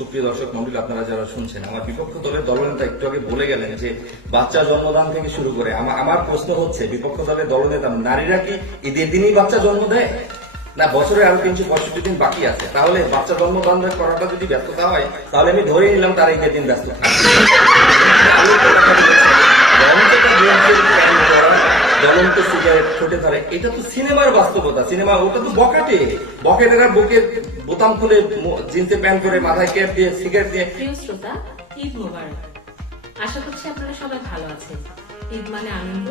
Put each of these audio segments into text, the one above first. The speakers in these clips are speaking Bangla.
সুপ্রিয় দর্শক মন্ডলী, আপনারা যারা শুনছেন, আমার বিপক্ষ দলের দলনেতা একটু আগে বলে গেলেন যে বাচ্চা জন্মদান থেকে শুরু করে আমার প্রশ্ন হচ্ছে, বিপক্ষ দলের দলনেতা নারীরা কি ঈদের দিনই বাচ্চা জন্ম দেয়, না বছরে আরো 365 দিন বাকি আছে? তাহলে বাচ্চা জন্মদান করাটা যদি ব্যর্থতা হয়, তাহলে আমি ধরে নিলাম তারা ঈদের দিন ব্যস্ত জ্বলন্ত সিগারেট ঠোঁটে ধরে। এটা তো সিনেমার বাস্তবতা, সিনেমা ওটা তো বকেটেরা বুকে বোতাম খুলে জিন্সে প্যান্ট করে মাথায় ক্যাপ দিয়ে সিগারেট দিয়ে। প্রিয় শ্রোতা, ঈদ মোবারক। আশা করছি আপনারা সবাই ভালো আছেন। ঈদ মানে আনন্দ,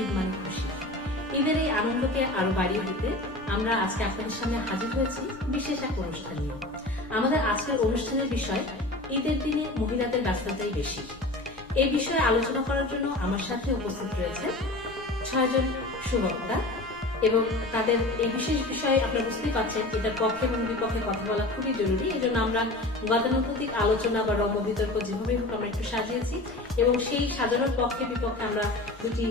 ঈদ মানে খুশি। ঈদের এই আনন্দকে আরো বাড়িয়ে দিতে আমরা আজকে আপনাদের সামনে হাজির হয়েছি বিশেষ এক অনুষ্ঠান নিয়ে। আমাদের আজকের অনুষ্ঠানের বিষয় ঈদের দিনে মহিলাদের ব্যস্ততাই বেশি। এই বিষয়ে আলোচনা করার জন্য আমার সাথে উপস্থিত রয়েছে 6 জন সুবক্তা এবং তাদের এই বিশেষ বিষয়ে আপনারা বুঝতেই পারছেন এটার পক্ষে এবং বিপক্ষে কথা বলা খুবই জরুরি। এই জন্য আমরা গতানুগতিক আলোচনা বা রম্য বিতর্ক যেভাবে হোক আমরা একটু সাজিয়েছি এবং সেই সাজানোর পক্ষে বিপক্ষে আমরা দুটি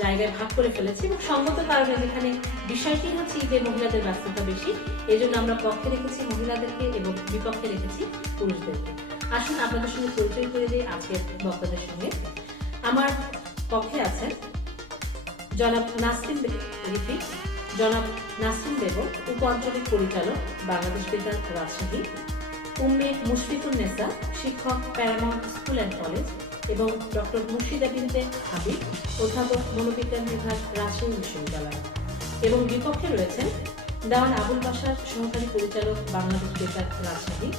জায়গায় ভাগ করে ফেলেছি এবং সঙ্গত কারণে যেখানে বিষয়টি হচ্ছে ঈদে মহিলাদের ব্যস্ততা বেশি, এই জন্য আমরা পক্ষে রেখেছি মহিলাদেরকে এবং বিপক্ষে রেখেছি পুরুষদেরকে। আসুন আপনাদের সঙ্গে পরিচয় করে দিই আজকের বক্তাদের সঙ্গে। আমার পক্ষে আছেন জনাব নাসরিন রিফিক, জনাব নাসরিন বেগম, উপ আঞ্চলিক পরিচালক, বাংলাদেশ বেতার রাজশাহী; উম্মে মুশফিকুন নেসা, শিক্ষক, প্যারামাউন্ট স্কুল অ্যান্ড কলেজ; এবং ডক্টর মুর্শিদা বিনতে হাবিব, অধ্যাপক, মনোবিজ্ঞান বিভাগ, রাজশাহী বিশ্ববিদ্যালয়। এবং বিপক্ষে রয়েছেন দেওয়ান আবুল বাশার, সহকারী পরিচালক, বাংলাদেশ বেতার রাজশাহী;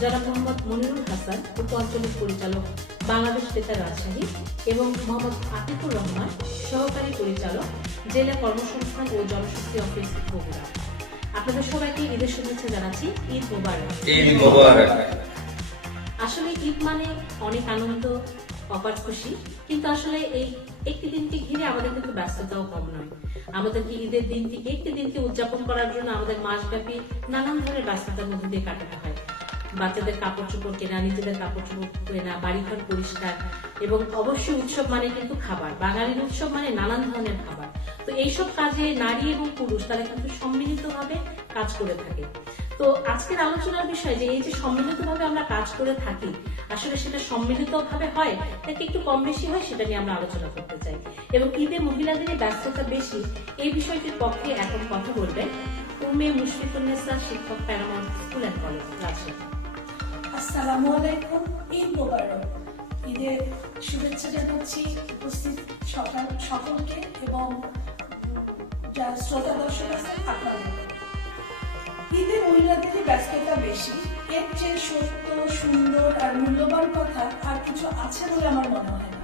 জনাব মোহাম্মদ মনিরুল হাসান, উপ আঞ্চলিক পরিচালক, বাংলাদেশ বেতার রাজশাহী; এবং মোহাম্মদ আতিকুর রহমান, সহকারী পরিচালক, জেলা কর্মসংস্থান ও জনশক্তি অফিস, বগুড়া। আপনাদের সবাইকে ঈদের শুভেচ্ছা জানাচ্ছি। ঈদ মোবারক। ঈদ মোবারক। আসলে ঈদ মানে অনেক আনন্দ, অপার খুশি, কিন্তু আসলে এই একটি দিনকে ঘিরে আমাদের কিন্তু ব্যস্ততাও কম নয়। আমাদেরকে ঈদের দিনটিকে একটি দিনকে উদযাপন করার জন্য আমাদের মাসব্যাপী নানান ধরনের ব্যস্ততার মধ্যে দিয়ে কাটাতে হয়। বাচ্চাদের কাপড় চোপড় কেনা, নিজেদের কাপড় চোপড় কেনা, বাড়িঘর পরিষ্কার, এবং অবশ্যই উৎসব মানে কিন্তু খাবার। বাঙালির উৎসব মানে নানান ধরনের খাবার। তো এইসব কাজে নারী এবং পুরুষ তারা কিন্তু সম্মিলিতভাবে কাজ করে থাকে। তো আজকের আলোচনার বিষয় যে এই যে সম্মিলিতভাবে আমরা কাজ করে থাকি, আসলে সেটা সম্মিলিতভাবে হয় নাকি একটু কম বেশি হয়, সেটা নিয়ে আমরা আলোচনা করতে চাই। এবং ঈদে মহিলাদের ব্যস্ততা বেশি, এই বিষয়টির পক্ষে এখন কথা বলবেন উম্মে মুশফিকুন নেসা, শিক্ষক, Paramount school and college, Rajshahi. আসসালামু আলাইকুম, ঈদ মোবারক। ঈদের শুভেচ্ছা জানাচ্ছি উপস্থিত সকলকে এবং যারা শ্রোতা দর্শক আছেন আপনাদের। ঈদে মহিলাদেরই ব্যস্ততা বেশি, এর চেয়ে সত্য, সুন্দর আর মূল্যবান কথা আর কিছু আছে বলে আমার মনে হয় না।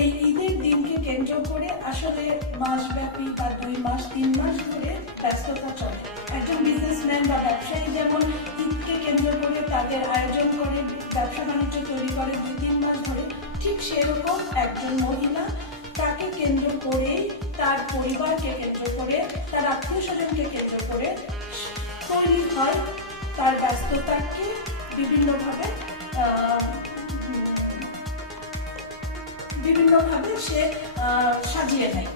এই ঈদের দিনকে কেন্দ্র করে আসলে মাসব্যাপী বা 2 মাস 3 মাস ধরে ব্যস্ততা চলে। একজন বিজনেসম্যান বা ব্যবসায়ী যেমন ঈদকে কেন্দ্র করে তাদের আয়োজন করে, ব্যবসা বাণিজ্য তৈরি করে 2-3 মাস ধরে, ঠিক সেরকম একজন মহিলা তাকে কেন্দ্র করে, তার পরিবারকে কেন্দ্র করে, তার আত্মীয় স্বজনকে কেন্দ্র করে তৈরি হয় তার ব্যস্ততাকে বিভিন্নভাবে সে সাজিয়ে নেয়।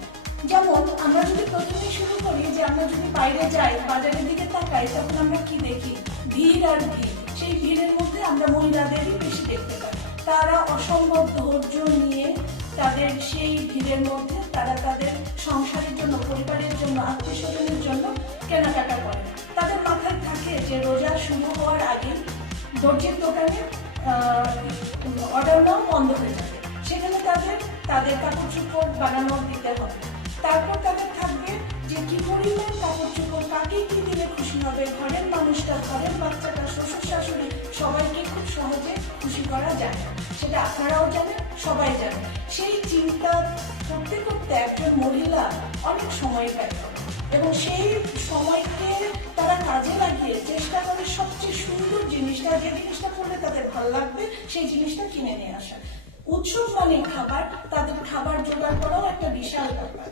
যেমন আমরা যদি প্রথমে শুরু করি যে আমরা যদি বাইরে যাই, বাজারের দিকে তাকাই, তখন আমরা কি দেখি? ভিড় আর ভিড়। সেই ভিড়ের মধ্যে আমরা মহিলাদেরই বেশি দেখতে পাই। তারা অসম্ভব ধৈর্য নিয়ে তাদের সেই ভিড়ের মধ্যে তারা তাদের সংসারের জন্য, পরিবারের জন্য, আত্মীয় স্বজনের জন্য কেনাকাটা করে। তাদের মাথায় থাকে যে রোজা শুরু হওয়ার আগে দর্জির দোকানে অর্ডার নেওয়া বন্ধ হয়ে যাবে, সেখানে তাদের কাপড় চোপড় বানানো দিতে হবে। তারপর তাদের থাকবে যে কি পরিমাণ কাপড় চোপড়, কাকে কি দিলে খুশি হবে, ঘরের মানুষটা, ঘরের বাচ্চাটা, শ্বশুর শাশুড়ি সবাইকে খুব সহজে খুশি করা যায় না, সেটা আপনারাও জানেন, সবাই জানেন। সেই চিন্তা করতে করতে একজন মহিলা অনেক সময় ব্যয় করে এবং সেই সময়কে তারা কাজে লাগিয়ে চেষ্টা করে সবচেয়ে সুন্দর জিনিসটা, যে জিনিসটা করলে তাদের ভালো লাগবে, সেই জিনিসটা কিনে নিয়ে আসা। উৎসব মানে খাবার, তাদের খাবার জোগাড় করাও একটা বিশাল ব্যাপার।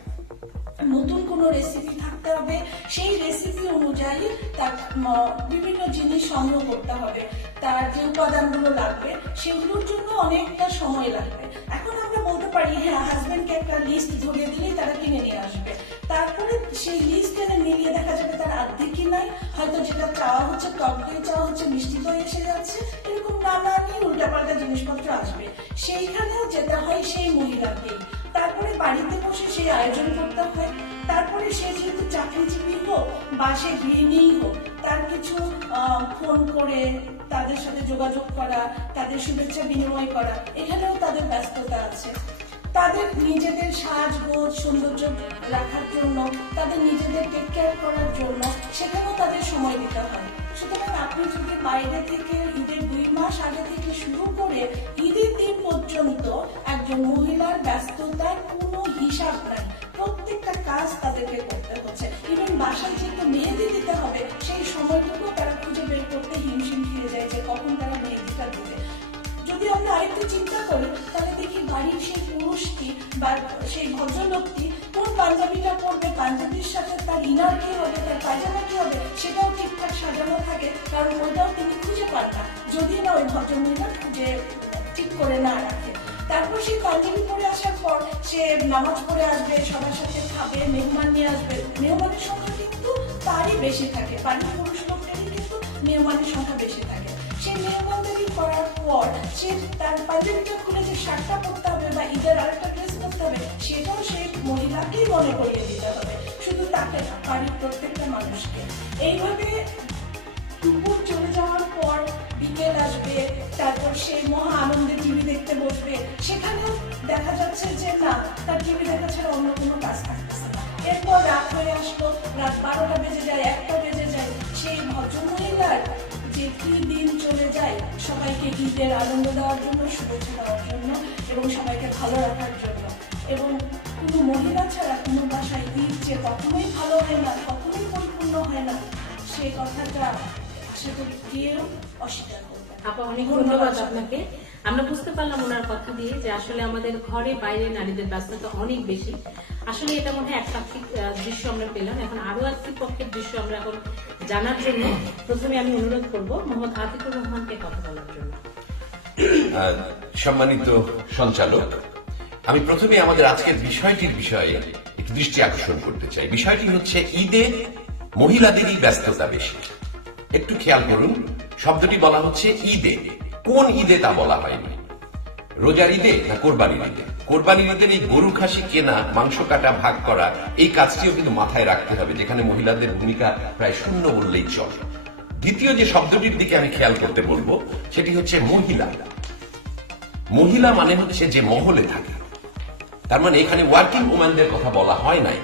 নতুন কোনো রেসিপি থাকতে হবে, সেই রেসিপি অনুযায়ী তার বিভিন্ন জিনিস সংগ্রহ করতে হবে, তার যে উপাদানগুলো লাগবে সেগুলোর জন্য অনেকটা সময় লাগবে। এখন আমরা বলতে পারি হ্যাঁ, হাজবেন্ডকে একটা লিস্ট ধরিয়ে দিলেই তারা কিনে নিয়ে আসবে। তারপরে সেই লিস্ট এনে মিলিয়ে দেখা যাবে তার আর্ধেকই নাই, হয়তো যেটা চাওয়া হচ্ছে টক দই চাওয়া হচ্ছে, মিষ্টি দই উল্টাপাল্টা জিনিসপত্র আসবে, সেইখানেও যেতে হয় সেই মহিলাকেই। তারপরে বাড়িতে বসে সেই আয়োজন করতে হয়। তারপরে সে যেহেতু চাকরিজীবী হোক বা সে গৃহিণী হোক, তার কিছু ফোন করে তাদের সাথে যোগাযোগ করা, তাদের শুভেচ্ছা বিনিময় করা, এখানেও তাদের ব্যস্ততা আছে। তাদের নিজেদের সাজগোজ সৌন্দর্য রাখার জন্য, তাদের নিজেদের টেক কেয়ার করার জন্য সেখানেও তাদের সময় দিতে হয়। সুতরাং আপনি যদি বাইরে থেকে ঈদের 2 মাস আগে থেকে শুরু করে ঈদের দিন পর্যন্ত একজন মহিলার ব্যস্ততার কোনো হিসাব নাই। প্রত্যেকটা কাজ তাদেরকে করতে হচ্ছে। ইভেন বাসায় যেহেতু মেহেদি দিতে হবে, সেই সময়টুকু তারা খুঁজে বের করতে হিমশিম খেয়ে যায় যে কখন তারা মেহেদিটা দেবে। যদি আমরা আরেকটু চিন্তা করি তাহলে দেখি বাড়ির সেই পুরুষটি বা সেই ভদ্রলোকটি কোন পাঞ্জাবিটা পরবে, পাঞ্জাবির সাথে তার ইনার কি হবে, তার পায়জামা কি হবে, সেটাও ঠিকঠাক সাজানো থাকে, কারণ ওইটাও তিনি খুঁজে পান না যদি না ওই ভদ্রমহিলা খুঁজে ঠিক করে না রাখে। তারপর সেই পাঞ্জাবি পরে আসার পর সে নামাজ পড়ে আসবে, সবার সাথে খাবে, মেহমান নিয়ে আসবে। মেহমানের সংখ্যা কিন্তু তারই বেশি থাকে, বাড়ির পুরুষ লোকদেরই কিন্তু মেহমানের সংখ্যা বেশি থাকে। সেই মেহমানদারি করার পর সে তার পাঞ্জাবিটা খুলে যে শার্টটা পরতে হবে বা ঈদের আরেকটা ড্রেস পরতে হবে, সেটাও সেই মহিলাকেই মনে করিয়ে দিতে হবে, শুধু তাকে না, বাড়ির প্রত্যেকটা মানুষকে। এইভাবে দুপুর চলে যাওয়ার পর বিকেল আসবে, তারপর সে মহা আনন্দে টিভি দেখতে বসবে। সেখানেও দেখা যাচ্ছে যে না, তার টিভি দেখা ছাড়া অন্য কোনো কাজ থাকতেছে না। এরপর রাত হয়ে আসলো, রাত 12টা বেজে যায়, 1টা বেজে যায়। সেই ভদ্রমহিলার যে কি দিন চলে যায়, সবাইকে ঈদের আনন্দ দেওয়ার জন্য, শুভেচ্ছা দেওয়ার জন্য এবং সবাইকে ভালো রাখার জন্য। এবং কোনো মহিলা ছাড়া কোনো বাসায় ঈদ যে কখনোই ভালো হয় না, কখনোই পরিপূর্ণ হয় না, সেই কথাটা আশা করি কেউ অস্বীকার করবে না। আপা, অনেক ধন্যবাদ আপনাকে। আমরা বুঝতে পারলাম ওনার কথা দিয়ে যে আসলে আমাদের ঘরে বাইরে নারীদের ব্যস্ততা অনেক বেশি। আসলে এটা মনে হয় একপাক্ষিক দৃশ্য আমরা পেলাম। এখন আরো একটি পক্ষের দৃশ্য আমরা এখন জানার জন্য প্রথমে আমি অনুরোধ করব মোহাম্মদ আতিকুর রহমানকে কথা বলার জন্য। সম্মানিত সঞ্চালক, আমি প্রথমে আমাদের আজকের বিষয়টির বিষয়ে একটু দৃষ্টি আকর্ষণ করতে চাই। বিষয়টি হচ্ছে ঈদে মহিলাদেরই ব্যস্ততা বেশি। একটু খেয়াল করুন, শব্দটি বলা হচ্ছে ঈদে। কোন ঈদে তা বলা হয়নি। রোজার ঈদে না কোরবানির ঈদে? কোরবানির ঈদের এই গরু খাসি কেনা, মাংস কাটা, ভাগ করা, এই কাজটিও কিন্তু মাথায় রাখতে হবে, যেখানে মহিলাদের ভূমিকা প্রায় শূন্য বললেই চলে। দ্বিতীয় যে শব্দটির দিকে আমি খেয়াল করতে বলবো সেটি হচ্ছে মহিলা। মহিলা মানে হচ্ছে যে মহলে থাকে। তার মানে এখানে ওয়ার্কিং ওম্যানদের কথা বলা হয় নাই।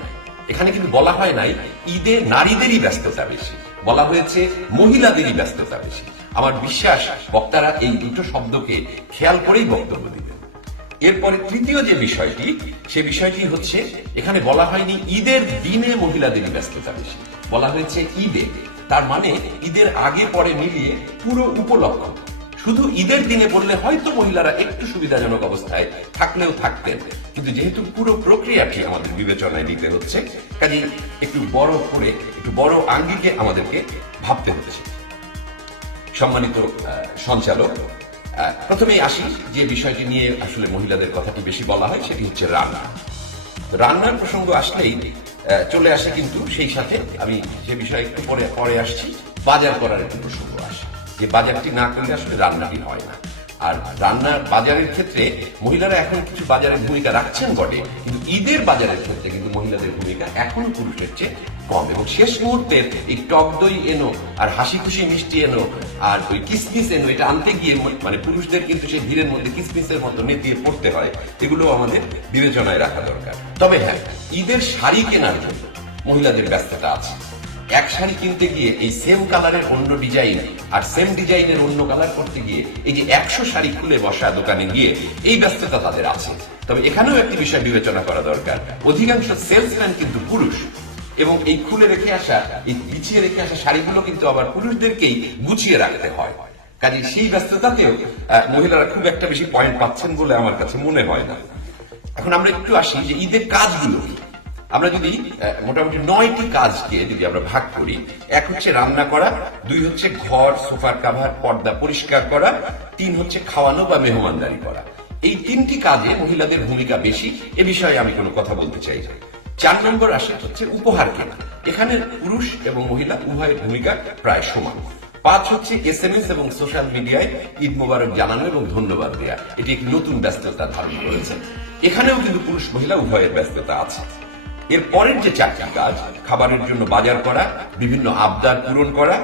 এখানে কিন্তু বলা হয় নাই ঈদে নারীদেরই ব্যস্ততা বেশি, বলা হয়েছে মহিলাদেরই ব্যস্ততা বেশি। আমার বিশ্বাস বক্তারা এই দুটো শব্দকে খেয়াল করেই বক্তব্য দিবেন। এরপরে তৃতীয় যে বিষয়টি, সে বিষয়টি হচ্ছে এখানে বলা হয়নি ঈদের দিনে মহিলাদেরই ব্যস্ততা বেশি, বলা হয়েছে ঈদে। তার মানে ঈদের আগে পরে মিলিয়ে পুরো উপলক্ষ। শুধু ঈদের দিনে বললে হয়তো মহিলারা একটু সুবিধাজনক অবস্থায় থাকলেও থাকতেন, কিন্তু যেহেতু পুরো প্রক্রিয়াটি আমাদের বিবেচনায় নিতে হচ্ছে, কাজে একটু বড় করে, একটু বড় আঙ্গিকে আমাদেরকে ভাবতে হচ্ছে। সম্মানিত সঞ্চালক, প্রথমেই আসি যে বিষয়টি নিয়ে আসলে মহিলাদের কথাটি বেশি বলা হয়, সেটি হচ্ছে রান্না। রান্নার প্রসঙ্গ আসলেই চলে আসে কিন্তু সেই সাথে আমি যে বিষয়ে একটু পরে আসছি, বাজার করার একটু প্রসঙ্গ আসে, যে বাজারটি না করলে আসলে রান্নাটি হয় না। আর রান্নার বাজারের ক্ষেত্রে মহিলারা এখন কিছু বাজারের ভূমিকা রাখছেন বটে, কিন্তু ঈদের বাজারের ক্ষেত্রে কিন্তু মহিলাদের ভূমিকা এখন পুরুষের চেয়ে কম। এবং শেষ মুহূর্তের এই টক দই এনো আর হাসি খুশি মিষ্টি এনো আর ওই কিসমিস এনো, এটা আনতে গিয়ে মানে পুরুষদের কিন্তু সেই ভিড়ের মধ্যে কিসমিসের মতো নেতিয়ে পড়তে হয়। এগুলো আমাদের বিবেচনায় রাখা দরকার। তবে হ্যাঁ, ঈদের শাড়ি কেনার জন্য মহিলাদের ব্যস্ততা আছে। এক শাড়ি কিনতে গিয়ে এই সেম কালারের অন্য ডিজাইন আর সেম ডিজাইনের অন্য কালার করতে গিয়ে এই যে 100 শাড়ি খুলে বসা দোকানে গিয়ে এই ব্যস্ততা তাদের আছে। তবে এখানেও একটি বিষয় বিবেচনা করা দরকার, অধিকাংশ সেলসম্যান কিন্তু পুরুষ, এবং এই খুলে রেখে আসা, এই পিছিয়ে রেখে আসা শাড়িগুলো কিন্তু আবার পুরুষদেরকেই গুছিয়ে রাখতে হয়। কাজে সেই ব্যস্ততাতেও মহিলারা খুব একটা বেশি পয়েন্ট পাচ্ছেন বলে আমার কাছে মনে হয় না। এখন আমরা একটু আসি যে ঈদের কাজগুলো। আমরা যদি মোটামুটি 9টি কাজকে যদি আমরা ভাগ করি, 1 হচ্ছে রান্না করা, 2 হচ্ছে ঘর, সোফার কাভার, পর্দা পরিষ্কার করা, 3 হচ্ছে খাওয়ানো বা মেহমানদারি করা। এই 3টি কাজে মহিলাদের ভূমিকা বেশি, এ বিষয়ে আমি কোনো কথা বলতে চাই না। 4 নম্বর আসে হচ্ছে উপহার কেনা। এখানে পুরুষ এবং মহিলা উভয়ের ভূমিকা প্রায় সমান। 5 হচ্ছে SMS এবং সোশ্যাল মিডিয়ায় ঈদ মোবারক জানানো এবং ধন্যবাদ দেয়া। এটি একটি নতুন ব্যস্ততা ধারণ করেছে। এখানেও কিন্তু পুরুষ মহিলা উভয়ের ব্যস্ততা আছে। এর পরের যে 4টি কাজ, খাবারের জন্য বাজার করা, বিভিন্ন আবদার পূরণ করা,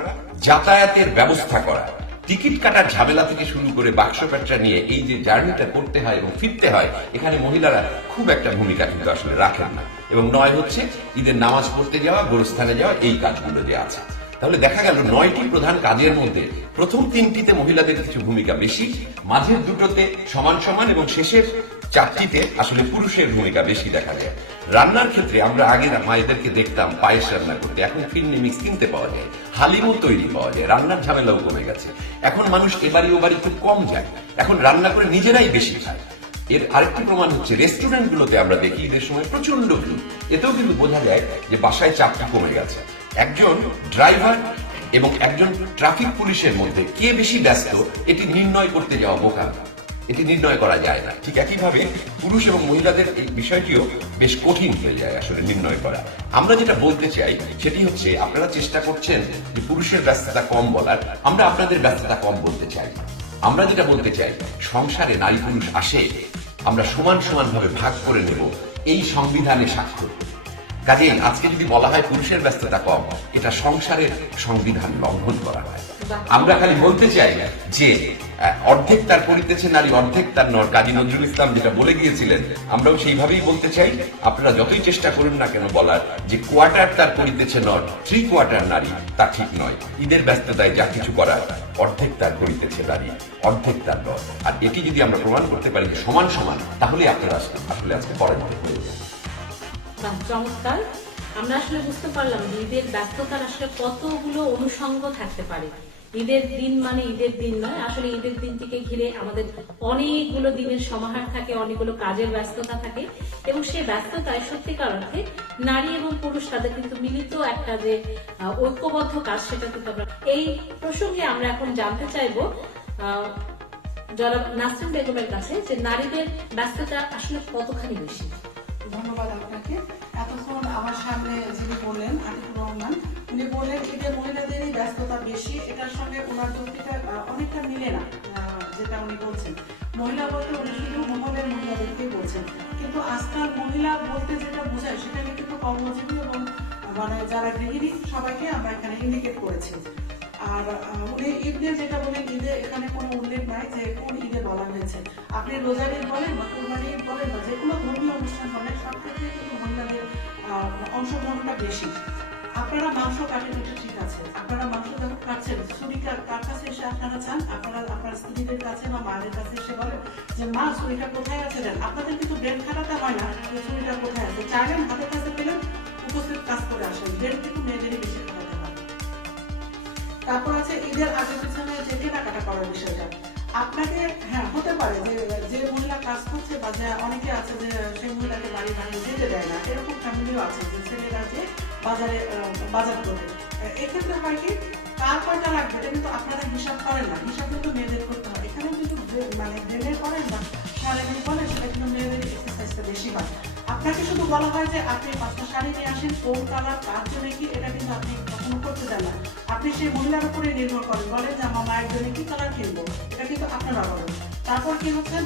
যাতায়াতের ব্যবস্থা করা, টিকিট কাটার ঝামেলা থেকে শুরু করে বাক্স প্যাঁচড়া নিয়ে এই যে জার্নিটা করতে হয় এবং ফিরতে হয়, এখানে মহিলারা খুব একটা ভূমিকা কিন্তু আসলে রাখেন না। এবং 9 হচ্ছে ঈদের নামাজ পড়তে যাওয়া, গোরস্থানে যাওয়া, এই কাজগুলো যে আছে। তাহলে দেখা গেল 9টি প্রধান কাজের মধ্যে প্রথম 3টিতে মহিলাদের কিছু ভূমিকা বেশি, মাঝের দুটোতে সমান সমান এবং শেষের 4টিতে আসলে পুরুষের ভূমিকা বেশি দেখা যায়। রান্নার ক্ষেত্রে আমরা আগে মায়েদেরকে দেখতাম পায়েস রান্না করতে, এখন ফিরনি মিক্স কিনতে পাওয়া যায়, হালিমও তৈরি পাওয়া যায়, রান্নার ঝামেলাও কমে গেছে। এখন মানুষ এবাড়ি ওবাড়ি খুব কম যায়, এখন রান্না করে নিজেরাই বেশি খায়। এর আরেকটি প্রমাণ হচ্ছে রেস্টুরেন্ট গুলোতে আমরা দেখি ঈদের সময় প্রচন্ড ভিড়। এতেও কিন্তু বোঝা যায় যে বাসায় চাপটা কমে গেছে। একজন ড্রাইভার এবং একজন ট্রাফিক পুলিশের মধ্যে কে বেশি ব্যস্ত এটি নির্ণয় করতে যাওয়া বোকা, এটি নির্ণয় করা যায় না। ঠিক একইভাবে পুরুষ এবং মহিলাদের এই বিষয়টিও বেশ কঠিন হয়ে যায় আসলে নির্ণয় করা। আমরা যেটা বলতে চাই সেটি হচ্ছে, আপনারা চেষ্টা করছেন যে পুরুষের ব্যস্ততা কম বলার, আমরা আপনাদের ব্যস্ততা কম বলতে চাই। আমরা যেটা বলতে চাই, সংসারে নারী পুরুষ আসে, আমরা সমান সমান ভাবে ভাগ করে নেব এই সংবিধানে স্বাক্ষর। কাজেই আজকে যদি বলা হয় পুরুষের ব্যস্ততা কম, এটা সংসারের সংবিধান লঙ্ঘন করা হয়। আমরা খালি বলতে চাই যে অর্ধেক তার করিতেছে নারী, অর্ধেক তার নর। কাজী নজরুল ইসলাম যেটা বলে গিয়েছিলেন, আমরাও সেইভাবেই বলতে চাই। আপনারা যতই চেষ্টা করুন না কেন বলার যে কোয়ার্টার তার করিতেছে নর, 3 কোয়ার্টার নারী, তা ঠিক নয়। ঈদের ব্যস্ততায় যা কিছু করার অর্ধেক তার করিতেছে নারী, অর্ধেক তার নর। আর এটি যদি আমরা প্রমাণ করতে পারি যে সমান সমান, তাহলে আপনারা আসলে আজকে পরের মতো হয়ে যান। বাহ, চমৎকার। আমরা আসলে বুঝতে পারলাম যে ঈদের ব্যস্ততার আসলে কতগুলো অনুষঙ্গ থাকতে পারে। ঈদের দিন মানে ঈদের দিন নয়, আসলে ঈদের দিনটিকে ঘিরে আমাদের অনেকগুলো দিনের সমাহার থাকে, অনেকগুলো কাজের ব্যস্ততা থাকে, এবং সেই ব্যস্ততায় সত্যিকার অর্থে নারী এবং পুরুষ তাদের কিন্তু মিলিত একটা যে ঐক্যবদ্ধ কাজ, সেটা কিন্তু আমরা এই প্রসঙ্গে আমরা এখন জানতে চাইবো জনাব নাসরিন বেগমের কাছে যে নারীদের ব্যস্ততা আসলে কতখানি বেশি। ধন্যবাদ আপনাকে। এতক্ষণ আমার সামনে যিনি বললেন, আতিকুর রহমান, উনি বললেন ঈদের মহিলাদেরই ব্যস্ততা বেশি। এটার সঙ্গে ওনার যুক্তিটা অনেকটা মিলে না, যেটা উনি বলছেন। মহিলা বলতে উনি শুধু মহলের মহিলাদেরকেই বলছেন, কিন্তু আজকাল মহিলা বলতে যেটা বোঝায় সেখানে কিন্তু কর্মজীবী এবং মানে যারা গৃহিণী সবাইকে আমরা এখানে ইন্ডিকেট করেছি। আর উনি ঈদ নিয়ে যেটা বলেন, ঈদে এখানে কোনো উল্লেখ নাই যে কোন ঈদে বলা হয়েছে। আপনি রোজার ঈদ বলেন বা কোরবানি ঈদ বলেন বা যে কোনো ধর্মীয় অনুষ্ঠান বলেন, সব ক্ষেত্রে কিন্তু মহিলাদের অংশগ্রহণটা বেশি। আপনারা মাংস কাটেন, এটা ঠিক আছে। আপনারা মাংস যখন কাটছেন, ছুরিটা কার কাছে এসে আপনারা চান? আপনারা আপনার স্ত্রীদের কাছে বা মায়ের কাছে এসে বলেন যে মা ছুরিটা কোথায় আছে দেন। আপনাদের কিন্তু ব্রেন খাটাতে হয় না যে ছুরিটা কোথায় আছে, চাইলেন হাতের কাছে পেলেন, উপস্থিত কাজ করে আসেন। ব্রেন কিন্তু মেয়েদেরই বেশি খাটাতে হয়। তারপর আছে ঈদের আগে পিছনে যে কেনাকাটা করার বিষয়টা। আপনাকে হ্যাঁ হতে পারে যে মহিলা কাজ করছে বা যে অনেকে আছে যে সেই মহিলাকে বাড়ি বাড়ি যেতে দেয় না, এরকম ফ্যামিলিও আছে যে ছেলেরা যে বাজারে বাজার করবে। এক্ষেত্রে হয় কি, কার কয়টা লাগবে এটা কিন্তু আপনারা হিসাব করেন না, হিসাব কিন্তু মেয়েদের করতে হয়। এখানে কিন্তু মানে ব্রেনের করেন না, শারীরিক বলেন, সেটা কিন্তু মেয়েদের এক্সারসাইজটা বেশি হয়। আপনাকে শুধু বলা হয় যে আপনি 5টা শাড়ি নিয়ে আসেন, কোন কালার কার জন্য কি, এটা কিন্তু আপনি কখনো করতে দেন না। আপনি সেই মহিলার উপরে নির্ভর করেন, বলেন যে আমার মায়ের জন্য কি কালার কিনবো, এটা কিন্তু আপনারা বলেন। তারপর কি হচ্ছে,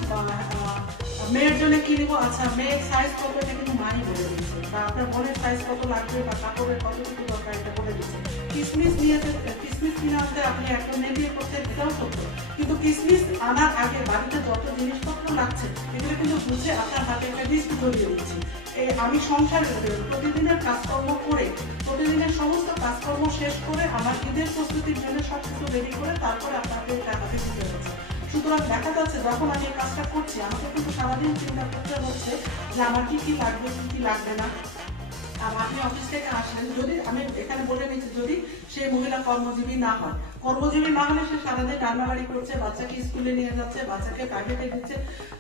মেয়ের জন্য কি নিবো, আচ্ছা মেয়ের সাইজ কত, এটা কিন্তু মাই বলে দিচ্ছে, বা আপনার বোনের সাইজ কত লাগবে বা কাপড়ের কতটুকু দরকার, এটা বলে দিচ্ছে। কিসমিস নিয়ে কিসমিস কিনে আনতে আপনি একটা মেয়ে দিয়ে করছেন, এটাও সত্য। কিন্তু কিসমিস আনার আগে বাড়িতে যত জিনিসপত্র লাগছে এগুলো কিন্তু বুঝে আপনার হাতে একটা লিস্ট ধরিয়ে দিচ্ছি। আমি সংসারের প্রতিদিনের কাজকর্ম করে, প্রতিদিনের সমস্ত কাজকর্ম শেষ করে আমার ঈদের প্রস্তুতির জন্য সবকিছু রেডি করে তারপরে আপনাকে টাকাতে দিতে হচ্ছে। সুতরাং দেখা যাচ্ছে যখন আমি এই কাজটা করছি, আমাকে কিন্তু সারাদিন চিন্তা করতে হচ্ছে যে আমার কি কি লাগবে, কি কি লাগবে না। আর আপনি অফিস থেকে আসেন, যদি আমি এখানে বলে নিচ্ছি, যদি সেই মহিলা কর্মজীবী না হয়, কর্মজীবী না হলে সে সারাদিন রান্নাবাড়ি করছে, বাচ্চাকে স্কুলে নিয়ে যাচ্ছে, বাচ্চাকে প্রাইভেটে দিচ্ছে,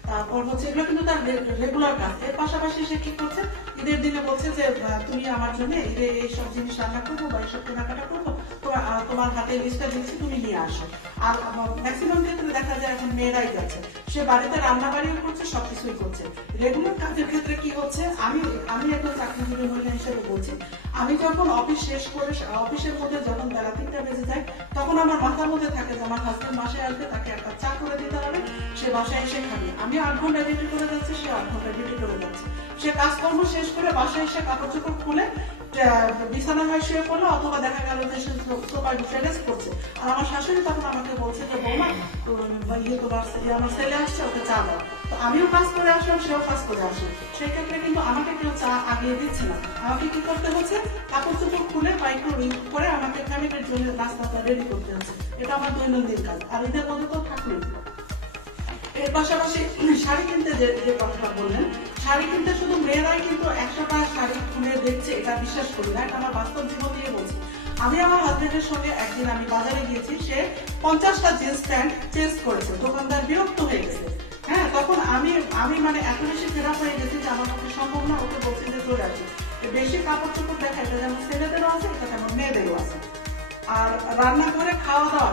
তারপর হচ্ছে এগুলো কিন্তু তার রেগুলার কাজ। এর পাশাপাশি সে কি করছে, ঈদের দিনে বলছে যে তুমি আমার জন্য ঈদে এইসব জিনিস রান্না করবো বা এইসব কেনাকাটা করবো, তো তোমার হাতে লিস্টটা দিচ্ছি, তুমি নিয়ে আসো। আর ম্যাক্সিমাম ক্ষেত্রে দেখা যায় এখন মেয়েরাই যাচ্ছে, সে বাড়িতে রান্না বাড়িও করছে, সবকিছুই করছে। রেগুলার কাজের ক্ষেত্রে কি হচ্ছে, আমি একজন চাকরিজীবী মহিলা হিসেবে বলছি, আমি যখন অফিস শেষ করে অফিসের মধ্যে যখন বেলা 3টা বেজে যায়, তখন আমার মাথার মধ্যে থাকে যে আমার হাজবেন্ড বাসায় আসবে, তাকে একটা চা করে দিতে হবে, সে বাসায় এসে খাবে। আমি 8 ঘন্টা ডিউটি করে যাচ্ছি, সে 8 ঘন্টা ডিউটি করে যাচ্ছে। সে কাজকর্ম শেষ করে বাসায় এসে কাপড় চোপড় খুলে বিছানা হয়ে শুয়ে পড়লো, অথবা দেখা গেল যে সে সোফায় বসে রেস্ট করছে। আর আমার শাশুড়ি তখন আমাকে বলছে যে বৌমা আমার ছেলে আসছে, ওকে চা দাও। তো আমিও কাজ করে আসলাম, সেও কাজ করে আসলাম, সেক্ষেত্রে কিন্তু আমাকে কেউ চা আগিয়ে দিচ্ছে না। আমাকে কি করতে হচ্ছে, কাপড় চোপড় খুলে মাইক্রো করে আমাকে ফ্যামিলির জন্য নাস্তাটা রেডি করতে হচ্ছে। এটা আমার দৈনন্দিন কাজ, আর এদের মধ্যে তো থাকলোই। এর পাশাপাশি শাড়ি কিনতে যে কথাটা বললেন, শাড়ি কিনতে শুধু মেয়েরাই কিন্তু 100টা শাড়ি খুলে দেখছে, এটা বিশ্বাস করি না, এটা আমার বাস্তব জীবন দিয়ে বলছি। আমি আমার হাজবেন্ডের সঙ্গে একদিন আমি বাজারে গিয়েছি, সে 50টা জিন্স প্যান্ট চেঞ্জ করেছে, দোকানদার বিরক্ত হয়ে গেছে। হ্যাঁ, তখন আমি মানে এত বেশি ফেরা হয়ে গেছি যে আমার পক্ষে সম্ভব না, ওকে বলছি যে চলে আসি। বেশি কাপড় চোপড় দেখা, এটা যেমন ছেলেদেরও আছে, এটা যেমন মেয়েদেরও আছে। আর রান্না করে খাওয়া দাওয়া,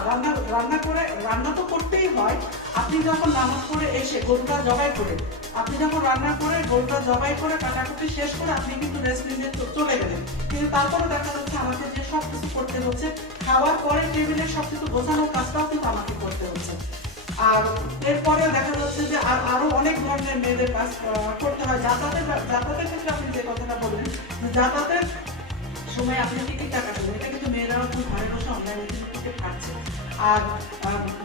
রান্না তো করতেই হয়। আপনি যখন নামাজ পড়ে এসে গরুটা জবাই করে, আপনি যখন রান্না করে গরুটা জবাই করে কাটাকুটি শেষ করে আপনি কিন্তু রেস্ট নিতে চলে গেলেন, কিন্তু তারপরে দেখা যাচ্ছে আমাকে যে সবকিছু করতে হচ্ছে, খাওয়ার পরে টেবিলে সবকিছু গোছানোর কাজটাও কিন্তু আমাকে করতে হচ্ছে। আর এরপরে দেখা যাচ্ছে যে আরো অনেক ধরনের মেয়েদের কাজ করতে হয়। যাতায়াতের ক্ষেত্রে আপনি যে কথাটা বললেন, যাতায়াতের সময় আপনি টিকিটটা কাটবেন, এটা কিন্তু মেয়েরাও খুব ঘরে বসে অনলাইনে কিন্তু টিকিট কাটছে। আর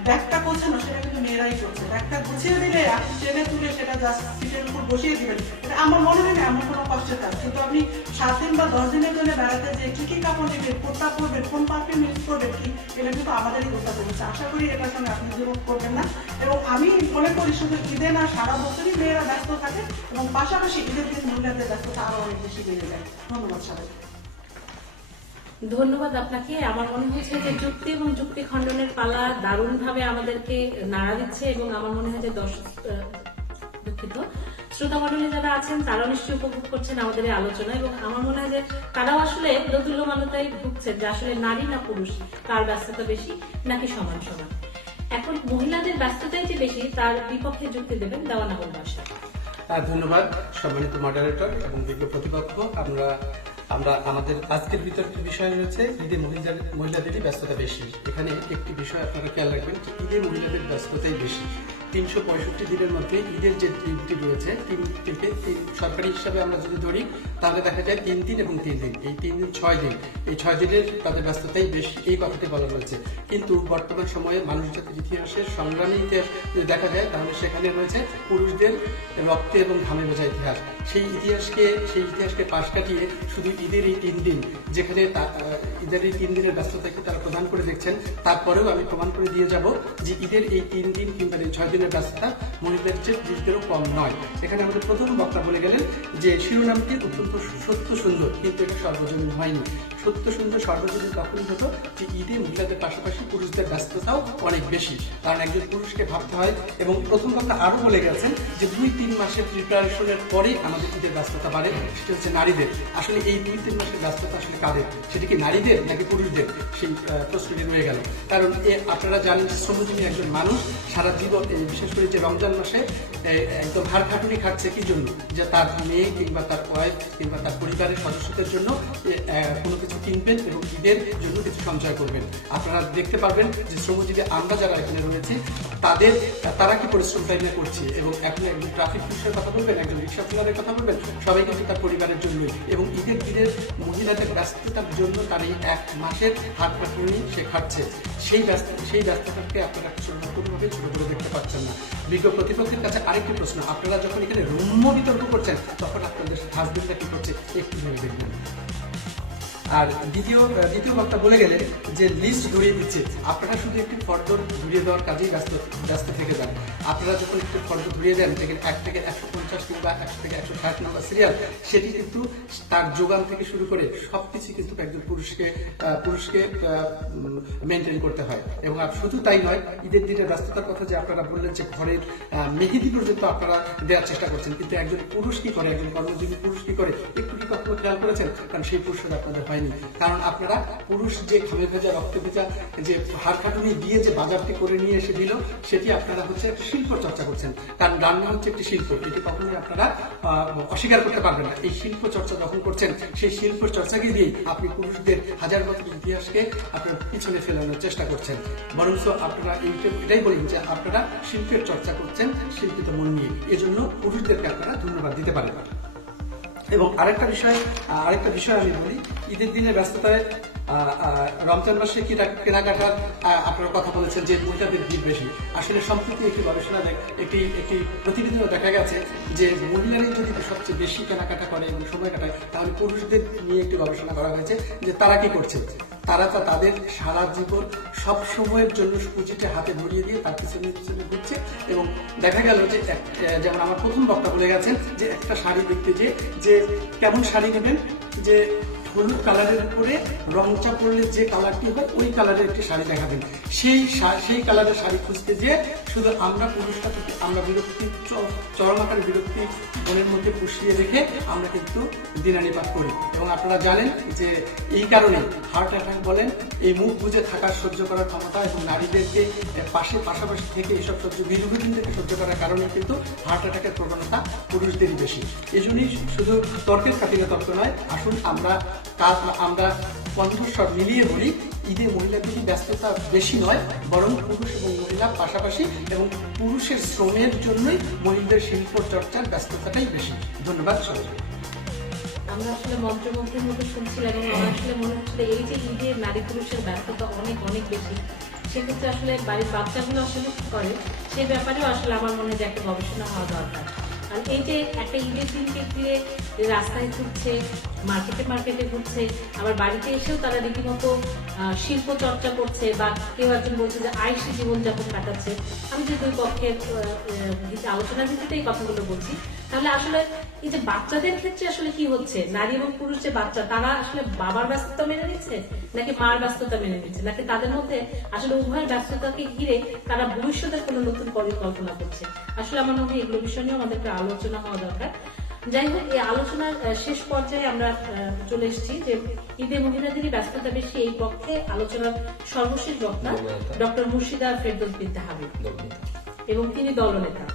ব্যাগটা গোছানো, সেটা কিন্তু মেয়েরাই করছে। ব্যাগটা গুছিয়ে দিলে আপনি ট্রেনে তুলে সেটা জাস্ট সিটের উপর বসিয়ে দিবেন, এটা আমার মনে হয় না এমন কোনো কষ্টের কাজ। কিন্তু আপনি 7 দিন বা 10 দিনের জন্য বেড়াতে যে কি কি কাপড় নেবেন, কোনটা পরবেন, কোন পারফিউম ইউজ করবেন, কি এটা কিন্তু আমাদেরই গোছাতে হচ্ছে। আশা করি এটার সঙ্গে আপনি যোগ করবেন না। এবং আমি মনে করি শুধু ঈদে না, সারা বছরই মেয়েরা ব্যস্ত থাকে, এবং পাশাপাশি ঈদের দিন মহিলাদের ব্যস্ততা আরো অনেক বেশি বেড়ে যায়। ধন্যবাদ সবাই। ধন্যবাদ আপনাকে। আমার মনে হচ্ছে যে যুক্তি এবং যুক্তি খণ্ডনের পালা দারুণভাবে আমাদেরকে নাড়া দিচ্ছে, এবং আমার মনে হয় যে দুঃখিত শ্রোতা মণ্ডলী যারা আছেন তারাও নিশ্চয়ই উপভোগ করছেন আমাদের এই আলোচনা, এবং আমার মনে হয় যে তারাও আসলে দোদুল্যমানতায় ভুগছেন যে আসলে নারী না পুরুষ, কার ব্যস্ততা বেশি নাকি সমান সমান। এখন মহিলাদের ব্যস্ততাই যে বেশি, তার বিপক্ষে যুক্তি দেবেন দেওয়ানা বাসা। ধন্যবাদ সম্মানিত মডারেটর এবং বিজ্ঞ প্রতিপক্ষ। আমরা আমাদের আজকের বিতর্কের বিষয় রয়েছে ঈদে মহিলাদেরই ব্যস্ততা বেশি। এখানে একটি বিষয় আপনারা খেয়াল রাখবেন, ঈদে মহিলাদের ব্যস্ততাই বেশি। 365 দিনের মধ্যে ঈদের যে দিনটি রয়েছে, সরকারি হিসাবে আমরা যদি ধরি তাহলে দেখা যায় 3 দিন এবং 3 দিন, এই 3 দিন 6 দিন, এই 6 দিনের তাদের ব্যস্ততাই বেশি, এই কথাটি বলা রয়েছে। কিন্তু বর্তমান সময়ে মানুষ জাতির ইতিহাসের সংগ্রামী ইতিহাস যদি দেখা যায়, তাহলে সেখানে রয়েছে পুরুষদের রক্তে এবং ঘামে বোঝা ইতিহাস। সেই ইতিহাসকে পাশ কাটিয়ে শুধু ঈদের এই 3 দিন, যেখানে ঈদের এই 3 দিনের ব্যস্ততাকে তারা প্রদান করে দেখছেন, তারপরেও আমি প্রমাণ করে দিয়ে যাব যে ঈদের এই 3 দিন কিংবা এই 6 দিনের ব্যস্ততা মহিলাদের চেয়ে পুরুষদেরও কম নয়। এখানে আমাদের প্রথম বক্তা বলে গেলেন যে শিরোনামটি অত্যন্ত সত্য সুন্দর, কিন্তু এটা সর্বজনীন হয়নি। সত্য সুন্দর সর্বজনীন তখনই হতো যে ঈদে মহিলাদের পাশাপাশি পুরুষদের ব্যস্ততাও অনেক বেশি, কারণ একজন পুরুষকে ভাবতে হয়। এবং প্রথম বক্তা আরো বলে গেছেন যে 2-3 মাসের প্রিপারেশনের পরে আমাদের ঈদের ব্যস্ততা বাড়ে, সেটা হচ্ছে নারীদের। আসলে এই 2-3 মাসের ব্যস্ততা আসলে কাদের, সেটা কি নারীদের নাকি পুরুষদের, সেই প্রশ্নটি রয়ে গেল। কারণ আপনারা জানেন শ্রমজীবী একজন মানুষ সারা জীবন, বিশেষ করে যে রমজান মাসে একদম হাড় খাটুনি খাচ্ছে কি জন্য, যে তার মেয়ে কিংবা তার ওয়াইফ কিংবা তার পরিবারের সদস্যদের জন্য কোনো কিছু কিনবেন এবং ঈদের জন্য কিছু সঞ্চয় করবেন। আপনারা দেখতে পারবেন যে শ্রমজীবী আমরা যারা এখানে রয়েছি তারা কি পরিশ্রম টাইমে করছে, এবং এখন একজন ট্রাফিক পুলিশের কথা বলবেন, একজন রিক্সা চালকের কথা বলবেন, সবাই কিন্তু তার পরিবারের জন্যই। এবং ঈদের দিনের মহিলাদের ব্যস্ততার জন্য তার এই 1 মাসের হাড় খাটুনি সে খাচ্ছে, সেই ব্যস্ততাকে আপনারা কোনোভাবে ছোট করে দেখতে পাচ্ছেন না। বিজ্ঞ প্রতিপক্ষের কাছে আরেকটি প্রশ্ন, আপনারা যখন এখানে রম্য বিতর্ক করছেন তখন আপনাদের হাজবেন্ডরা কি করছে একটু ভেবে দেখবেন। আর দ্বিতীয় বক্তা বলে গেলেন যে লিস্ট ধরিয়ে দিচ্ছে, আপনারা শুধু একটি ফর্দ ধরিয়ে দেওয়ার কাজেই ব্যস্ত থেকে যান। আপনারা যখন একটি ফর্দ ধরিয়ে দেন, দেখেন 1 থেকে 150 কিংবা 100 থেকে 160 নম্বর সিরিয়াল, সেটি কিন্তু তার যোগান থেকে শুরু করে সবকিছু কিন্তু একজন পুরুষকে মেনটেন করতে হয়। এবং শুধু তাই নয়, ঈদের দিনের ব্যস্ততার কথা যে আপনারা বললেন যে ঘরের মেহেদি পর্যন্ত আপনারা দেওয়ার চেষ্টা করছেন, কিন্তু একজন পুরুষ কি করে, একজন কর্মজীবী পুরুষ কি করে, একটু কি কখনো খেয়াল করেছেন? কারণ সেই পুরুষরা আপনাদের হয়। হয়নি, কারণ আপনারা পুরুষ যে ঘামে ভেজা রক্ত ভেজা যে হাড় কাটুনি দিয়ে যে বাজারটি করে নিয়ে এসে দিল, সেটি আপনারা হচ্ছে একটা শিল্প চর্চা করছেন। কারণ রান্না হচ্ছে একটি শিল্প, এটি কখনোই আপনারা অস্বীকার করতে পারবেন না। এই শিল্প চর্চা যখন করছেন, সেই শিল্প চর্চাকে দিয়েই আপনি পুরুষদের হাজার বছরের ইতিহাসকে আপনার পিছনে ফেলানোর চেষ্টা করছেন। বরঞ্চ আপনারা এটাই বলবেন যে আপনারা শিল্পের চর্চা করছেন শিল্পিত মন নিয়ে, এজন্য পুরুষদেরকে আপনারা ধন্যবাদ দিতে পারেন। এবং আরেকটা বিষয় আমি বলি, ঈদের দিনে ব্যস্ততায় রমজান মাসে কেনাকাটার আপনারা কথা বলেছেন যে মহিলাদের ভিড় বেশি। আসলে সম্প্রতি একটি গবেষণা একটি প্রতিবেদনে দেখা গেছে যে মহিলারাই যদি সবচেয়ে বেশি কেনাকাটা করে এবং সময় কাটায়, তাহলে পুরুষদের নিয়ে একটি গবেষণা করা হয়েছে যে তারা কি করছে। তারা তাদের সারা জীবন সব সময়ের জন্য পুঁজিটা হাতে ধরিয়ে দিয়ে তার পিছনে পিছনে ঘুরছে। এবং দেখা গেল যে যেমন আমার প্রথম বক্তা বলে গেছেন যে একটা শাড়ি দেখতে যে কেমন শাড়ি নেবেন, যে হলুদ কালারের উপরে রংচা পড়লে যে কালারটি হয় ওই কালারের একটি শাড়ি দেখাবেন। সেই কালারের শাড়ি খুঁজতে যে শুধু আমরা পুরুষটা থেকে আমরা বিরক্তি, চরম আকারে বিরক্তি মনের মধ্যে পুষিয়ে রেখে আমরা কিন্তু দিনানিপাত করি। এবং আপনারা জানেন যে এই কারণে হার্ট অ্যাটাক বলেন, এই মুখ বুজে থাকার সহ্য করার ক্ষমতা এবং নারীদেরকে পাশাপাশি থেকে এইসব দীর্ঘদিন থেকে সহ্য করার কারণে কিন্তু হার্ট অ্যাটাকের প্রবণতা পুরুষদেরই বেশি। এই জন্যই শুধু তর্কের খাতিরে তর্ক নয়, আসুন আমরা কণ্ঠস্বর মিলিয়ে বলি, ঈদে মহিলাদের ব্যস্ততা বেশি নয়, বরং পুরুষ এবং মহিলা পাশাপাশি, এবং পুরুষের শ্রমের জন্যই মহিলাদের শিল্প চর্চার ব্যস্ততাটাই বেশি। ধন্যবাদ সবাইকে। আমরা আসলে মন্ত্রমুগ্ধের মতো শুনছিলাম এবং আমার আসলে মনে হচ্ছিল এই যে ঈদের নারী পুরুষের ব্যস্ততা অনেক অনেক বেশি, সেক্ষেত্রে আসলে বাড়ির বাচ্চাগুলো আসলে কি করে সে ব্যাপারেও আসলে আমার মনে হয় যে একটা গবেষণা হওয়া দরকার। আর এই যে একটা ঈদের দিনকে ঘিরে রাস্তায় ঘুরছে, মার্কেটে ঘুরছে, আবার বাড়িতে এসেও তারা রীতিমতো শিল্প চর্চা করছে, বা কেউ একজন বলছে যে আয়সী জীবনযাপন কাটাচ্ছে। আমি যে দুই পক্ষের আলোচনার ভিত্তিতে এই কথাগুলো বলছি, তাহলে আসলে এই যে বাচ্চাদের ক্ষেত্রে আসলে কি হচ্ছে, নারী এবং পুরুষ যে বাচ্চা তারা আসলে বাবার ব্যস্ততা মেনে নিচ্ছে নাকি মার ব্যস্ততা মেনে নিচ্ছে, নাকি তাদের মধ্যে আসলে উভয়ের ব্যস্ততাকে ঘিরে তারা ভবিষ্যতের কোনো নতুন পরিকল্পনা করছে। আসলে আমার মনে হয় এগুলো বিষয় নিয়েও আমাদের একটা আলোচনা হওয়া দরকার। যাই হোক, এই আলোচনার শেষ পর্যায়ে আমরা চলে এসেছি যে ঈদে মহিলাদেরই ব্যস্ততা বেশি, এই পক্ষে আলোচনার সর্বশেষ বক্তা ডক্টর মুর্শিদা ফেরদৌস বিনতে হাবিব, এবং তিনি দলনেতা।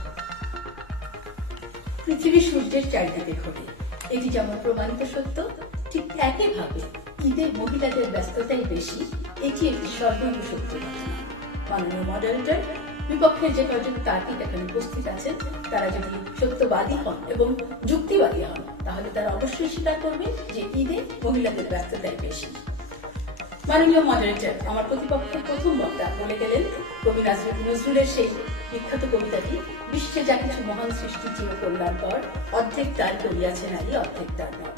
পৃথিবী সূর্যের চারিদিকে ঘোরে, এটি যেমন প্রমাণিত সত্য, ঠিক একইভাবে ঈদের মহিলাদের ব্যস্ততাই বেশি, এটি একটি সর্বৈব সত্য ঘটনা। মাননীয় মডারেটর, বিপক্ষের যে কয়েকজন তার্কিক এখানে উপস্থিত আছেন, তারা যদি সত্যবাদী হন এবং যুক্তিবাদী হন, তাহলে তারা অবশ্যই স্বীকার করবে যে ঈদে মহিলাদের ব্যস্ততাই বেশি। মাননীয় মডারেটর, আমার প্রতিপক্ষের প্রথম বক্তা বলে গেলেন কবি নজরুলের সেই বিখ্যাত কবিতাটি, বিশ্বে যা কিছু মহান সৃষ্টি চির কল্যাণকর, অর্ধেক তার করিয়াছে নারী, অর্ধেক তার নর।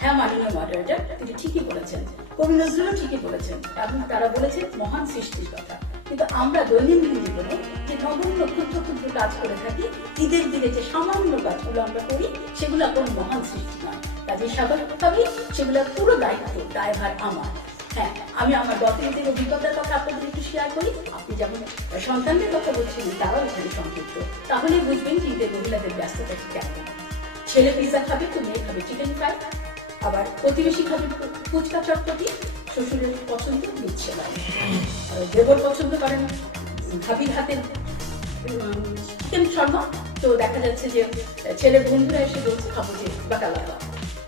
হ্যাঁ মাননীয় মডারেটর, তিনি ঠিকই বলেছেন, কবি নজরুলও ঠিকই বলেছেন, এবং তারা বলেছেন মহান সৃষ্টির কথা। কিন্তু আমরা দৈনন্দিন জীবনে যে নগণ্য ক্ষুদ্র ক্ষুদ্র কাজ করে থাকি, ঈদের দিনে যে সামান্য কাজগুলো আমরা করি, সেগুলো কোনো মহান সৃষ্টি নয়। কাজে স্বাভাবিকভাবেই সেগুলোর পুরো দায়িত্ব, দায়ভার আমার। হ্যাঁ, আমি আমার গতদিনের অভিজ্ঞতার কথা আপনাদের একটু শেয়ার করি। আপনি যেমন সন্তানদের কথা বলছিলেন, তারাও এখানে সংযুক্ত, তাহলে বুঝবেন যে ঈদের মহিলাদের ব্যস্ততা কেমন। ছেলে পিৎজা খাবে তো মেয়ে খাবে চিকেন ফ্রাই, আবার প্রতিবেশী খাবে ফুচকা চটপটি, শ্বশুরের পছন্দ দিচ্ছে না, দেবর পছন্দ করেন ভাবির হাতের চিকেন শর্মা, তো দেখা যাচ্ছে যে ছেলের বন্ধুরা এসে বলছে খাবো যে বাকালাবা।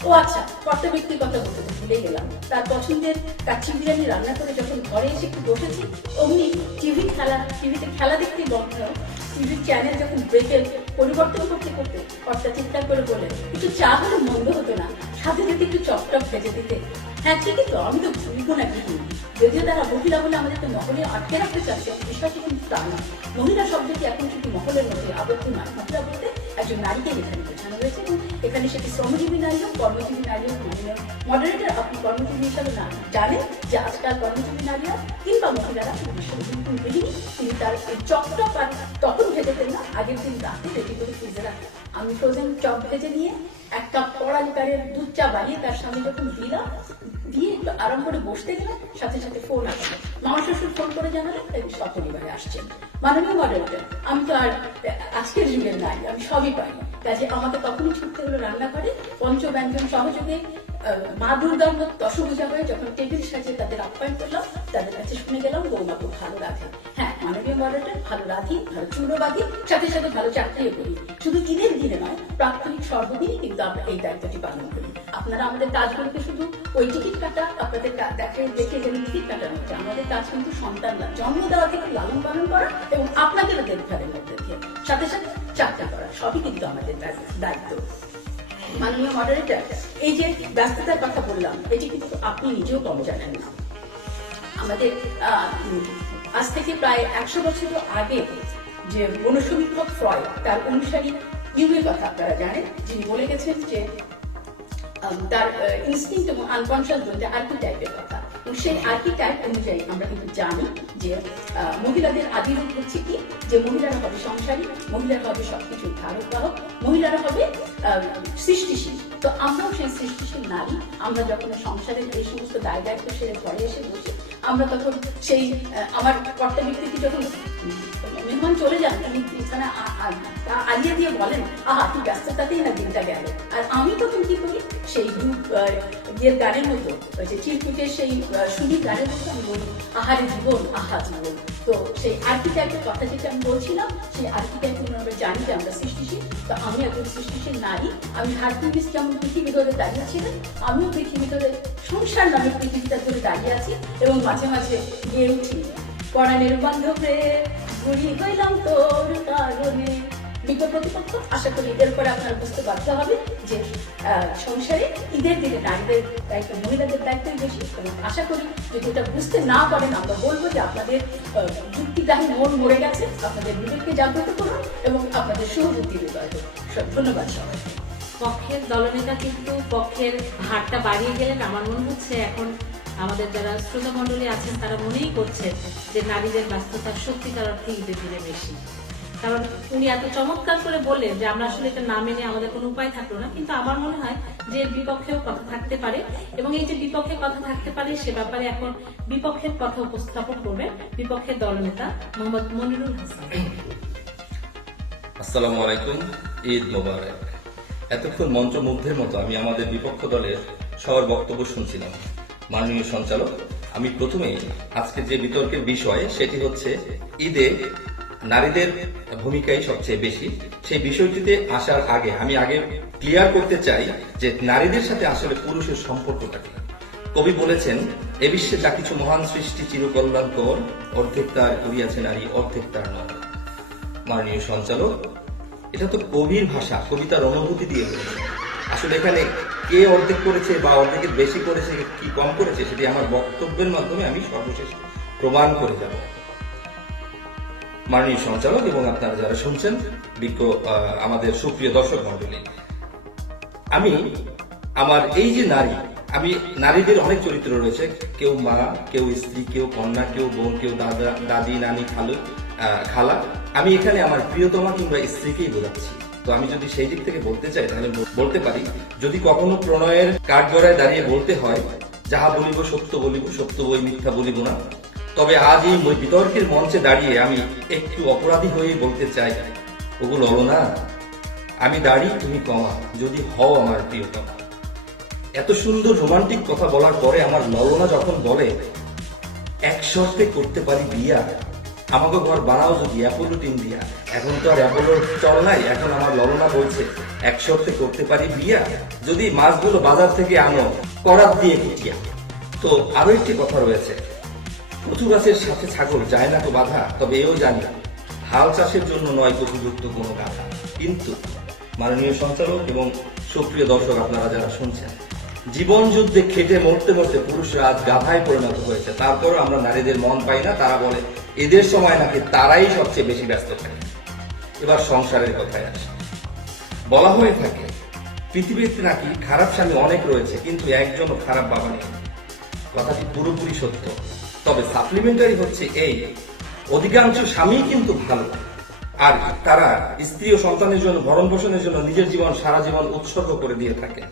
ও আচ্ছা, কর্তা ব্যক্তির কথা বলতে ভুলে গেলাম, তার পছন্দের কাচ্চি বিরিয়ানি রান্না করে যখন ঘরে এসে একটু বসেছি, অমনি টিভিতে খেলা দেখতেই বন্ধ, টিভির চ্যানেল যখন ব্রেকের পরিবর্তন করতে করতে কর্তা চিৎকার করে বলে, একটু চা হলে মন্দ হতো না, সাথে যদি একটু চপটপ ভেজে দিতে। হ্যাঁ ঠিকই তো, আমি তো ভুলবো না কিন্তু, যদিও তারা মহিলা বলে আমাদেরকে মহলে আটকে রাখতে চাচ্ছে, বিষয়টি কিন্তু তা না। মহিলা শব্দটি এখন শুধু মহলের মধ্যে আবদ্ধ নয়, মহিলা বলতে একজন নারীকে এখানে বোঝানো হয়েছে, এবং এখানে সেটি শ্রমজীবী নারী হোক, কর্মজীবী নারী হোক। মডারেটর, আপনি কর্মজীবী হিসাবে না জানেন যে আজকাল কর্মজীবী নারীরা কিংবা মহিলারা গৃহিণী, তিনি তার চপটপ আর তখন ভেজেতেন না, আগের দিন রাতে রেডি করে ফ্রিজে রাখেন। আমি ফ্রোজেন চপ ভেজে নিয়ে এক কাপ কড়া লিটারের দুধ চা বানিয়ে তার সামনে যখন দিলাম, দিয়ে একটু আরাম করে বসতে গেলাম, সাথে সাথে ফোন আসলো, মামা শ্বশুর ফোন করে জানালেন সপরিবারে আসছেন। মাননীয় মডারেটর, আমি তো আর আজকের যুগের নাই, আমি সবই পাই, কাজে আমাকে তখনই ছুটতে হলো রান্না করে, পঞ্চব্যঞ্জন সহযোগে মা দুর্গার মতো দশভূজা হয়ে যখন টেবিল সাজিয়ে তাদের আপ্যায়ন করলাম, তাদের কাছে শুনে গেলাম বৌমা খুব ভালো রাধে। হ্যাঁ, মাননীয় মডারেটর ভালো রাধি, ভালো চুলো বাঁধি, সাথে সাথে ভালো চাকরিও করি। শুধু ঈদের দিনে নয়, প্রাত্যহিক সর্বদিনই কিন্তু আমরা এই দায়িত্বটি পালন করি। আপনারা আমাদের কাজগুলোকে শুধু ওই টিকিট কাটা, আপনাদের দেখে গেলে টিকিট কাটার মধ্যে, আমাদের কাজ কিন্তু সন্তান জন্ম দেওয়া থেকে লালন পালন করা এবং আপনাদের দেখভালের মধ্যে দিয়ে সাথে সাথে চাকরি করা, সবই কিন্তু আমাদের দায়িত্ব। মাননীয় মডারেটর, এই যে ব্যস্ততার কথা বললাম, এটি কিন্তু আপনি নিজেও কম জানেন না। আমাদের আজ থেকে প্রায় 100 বছর আগে যে মনোসমীক্ষক ফ্রয়েড, তার অনুসারী ইউয়ের কথা আপনারা জানেন, যিনি বলে গেছেন যে তার ইনস্টিংক্ট এবং আনকনশিয়াস বলতে আর্কিটাইপের কথা। এবং সেই আর্কিটাইপ অনুযায়ী আমরা কিন্তু জানি যে মহিলাদের আদিরূপ হচ্ছে কি, যে মহিলারা হবে সংসারী, মহিলারা হবে সবকিছুর ধারক বাহক, মহিলারা হবে সৃষ্টিশীল। তো আমরাও সেই সৃষ্টিশীল নারী। আমরা যখন সংসারের এই সমস্ত দায় দায়িত্ব সেরে ঘরে এসে বসি, আমরা তখন সেই আমার কর্তা ব্যক্তিটি যখন মেহমান চলে যান, তিনি বিছানা আলিয়ে দিয়ে বলেন, আহা তুই ব্যস্ততাতেই না দিনটা গেল। আর আমি তখন কি করি, সেই ইয়ের গানের মতো, যে চিরকুটের সেই সুদীর গানের মতো আমি বলি, আহারে জীবন, আহা জীবন। তো সেই আর্কিটাইপের কথা যেটা আমি বলছিলাম, সেই আর্কিটাইপ আমরা জানি যে আমরা সৃষ্টিশীল। তো আমি একজন সৃষ্টিশীল নারী। আমি হারকিউলিস যেমন পৃথিবী ধরে দাঁড়িয়ে ছিলেন, আমিও পৃথিবী ধরে সংসার নামে পৃথিবীটা ধরে দাঁড়িয়ে আছি এবং মাঝে মাঝে গিয়ে উঠি, পরাণের বান্ধবে ঘুরি হইলাম তোর কারণে। বিজ্ঞ প্রতিপক্ষ, আশা করি ঈদের পরে আপনারা বুঝতে বাধ্য হবে যে সংসারে ঈদের দিনে নারীদের দায়িত্ব, মহিলাদের দায়িত্বই বেশি। এবং আশা করি যদি এটা বুঝতে না পারেন, আমরা বলবো যে আপনাদের যুক্তিগ্রাহী মন মরে গেছে, আপনাদের বিবেককে জাগ্রত করুন এবং আপনাদের সুবুদ্ধি বিবাহ। ধন্যবাদ সবাই। পক্ষের দলনেতা কিন্তু পক্ষের হারটা বাড়িয়ে গেলেন। আমার মনে হচ্ছে এখন আমাদের যারা শ্রোতা মণ্ডলী আছেন তারা মনেই করছেন যে নারীদের ব্যস্ততা সত্যিকার অর্থে ঈদের দিনে বেশি। কারণ উনি এত চমৎকার করে বললেন যে আমরা আসলে এটা না মেনে আমাদের কোনো উপায় থাকলো না। কিন্তু আমার মনে হয় যে বিপক্ষেও কথা থাকতে পারে, এবং এই যে বিপক্ষে কথা থাকতে পারে সে ব্যাপারে এখন বিপক্ষের কথা উপস্থাপন করবেন বিপক্ষের দলনেতা মোহাম্মদ মনিরুল হাসান। আসসালামু আলাইকুম, ঈদ মোবারক। এতক্ষণ মন্ত্রমুগ্ধের মতো আমি আমাদের বিপক্ষ দলের সবার বক্তব্য শুনছিলাম। মাননীয় সঞ্চালক, আমি প্রথমেই আজকে যে বিতর্কের বিষয় সেটি হচ্ছে ঈদে নারীদের ভূমিকাই সবচেয়ে বেশি। সেই বিষয়টিতে আসার আগে আমি ক্লিয়ার করতে চাই যে নারীদের সাথে আসলে পুরুষের সম্পর্কটা কি। কবি বলেছেন, এ বিশ্বে যা কিছু মহান সৃষ্টি চিরকল্যাণকর, অর্ধেক তার করিয়াছে নারী, অর্ধেক তার নর। মাননীয় সঞ্চালক, এটা তো কবির ভাষা, কবিতার অনুভূতি দিয়ে বলেছে। আসলে এখানে কে অর্ধেক করেছে বা অর্ধেকের বেশি করেছে, কি কম করেছে, সেটি আমার বক্তব্যের মাধ্যমে আমি সর্বশেষ প্রমাণ করে যাব। মাননীয় সঞ্চালক এবং আপনারা যারা শুনছেন আমাদের সুপ্রিয় দর্শক মন্ডলী, আমি আমার এই যে আমি নারীদের অনেক চরিত্র রয়েছে, কেউ মা, কেউ স্ত্রী, কেউ কন্যা, কেউ বোন, কেউ দাদা, দাদি, নানি, খালা। আমি এখানে আমার প্রিয়তমা কিংবা স্ত্রীকেই বোঝাচ্ছি। তো আমি যদি সেই দিক থেকে বলতে চাই তাহলে বলতে পারি, যদি কখনো প্রণয়ের কাঠগড়ায় দাঁড়িয়ে বলতে হয়, যাহা বলিব সত্য বলিব, সত্য বই মিথ্যা বলিব না, তবে আজ এই বিতর্কের মঞ্চে দাঁড়িয়ে আমি একটু অপরাধী হয়ে বলতে চাই, ওগুলো হলো না, আমি দাঁড়ি তুমি কমা, যদি হও আমার প্রিয়তমা। এত সুন্দর রোমান্টিক কথা বলার পরে আমার ললনা যখন বলে, এক শর্তে করতে পারি বিয়া, আমাকে ঘর বানাও যদি অ্যাপোলো টিম দিয়া। এখন তো আর অ্যাপোলোর চল নাই, এখন আমার ললনা বলছে এক শর্তে করতে পারি বিয়া, যদি মাছগুলো বাজার থেকে আনো করাত দিয়ে কুটিয়া। তো আরো একটি কথা রয়েছে, কচু গাছের সাথে ছাগল যায় না তো বাধা, তবে এও জানি হাল চাষের জন্য নয় উপযুক্ত কোনো গাধা। কিন্তু মাননীয় সঞ্চালক এবং সুপ্রিয় দর্শক আপনারা যারা শুনছেন, জীবন যুদ্ধে খেটে মরতে মরতে পুরুষরা আজ গাধায় পরিণত হয়েছে, তারপরও আমরা নারীদের মন পাই না। তারা বলে এদের সময় নাকি তারাই সবচেয়ে বেশি ব্যস্ত থাকে। এবার সংসারের কথায় আসে, বলা হয়ে থাকে পৃথিবীতে নাকি খারাপ স্বামী অনেক রয়েছে, কিন্তু একজনও খারাপ বাবা নেই। কথাটি পুরোপুরি সত্য, তবে সাপ্লিমেন্টারি হচ্ছে এই, অধিকাংশ স্বামী কিন্তু ভালো, আর তারা স্ত্রী ও সন্তানের জন্য ভরণ পোষণের জন্য নিজের জীবন সারা জীবন উৎসর্গ করে দিয়ে থাকে।